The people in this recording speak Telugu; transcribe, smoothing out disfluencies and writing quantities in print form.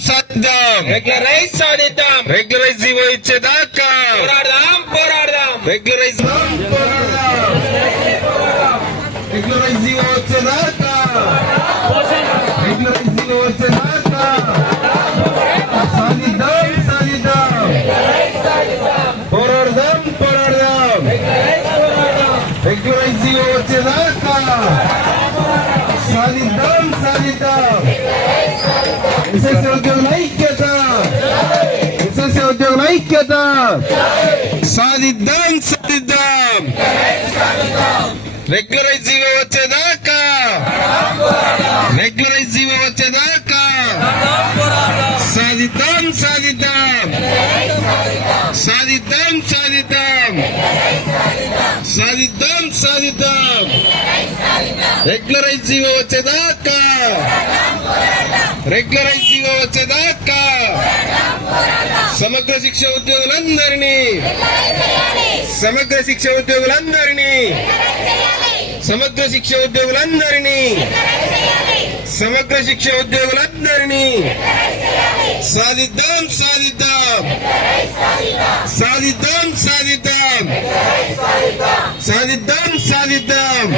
సాధిద్దాం రెగ్యులరైజ్ జీవో ఇచ్చేదాకా రెగ్యులరైజ్ జీవో వచ్చేదాకా పోరాడదాం రెగ్యులరైజ్ జీవో వచ్చేదాకా సాధిద్దాం ఎస్ఎస్సీ ఉద్యోగుల ఐక్యత సాధిద్దాం రెగ్యులరైజ్ జీవో వచ్చేదాకా సాధిద్దాం రెగ్యులరైజ్ జీవో వచ్చేదాకా సమగ్ర శిక్ష ఉద్యోగులందరినీ సాధిద్దాం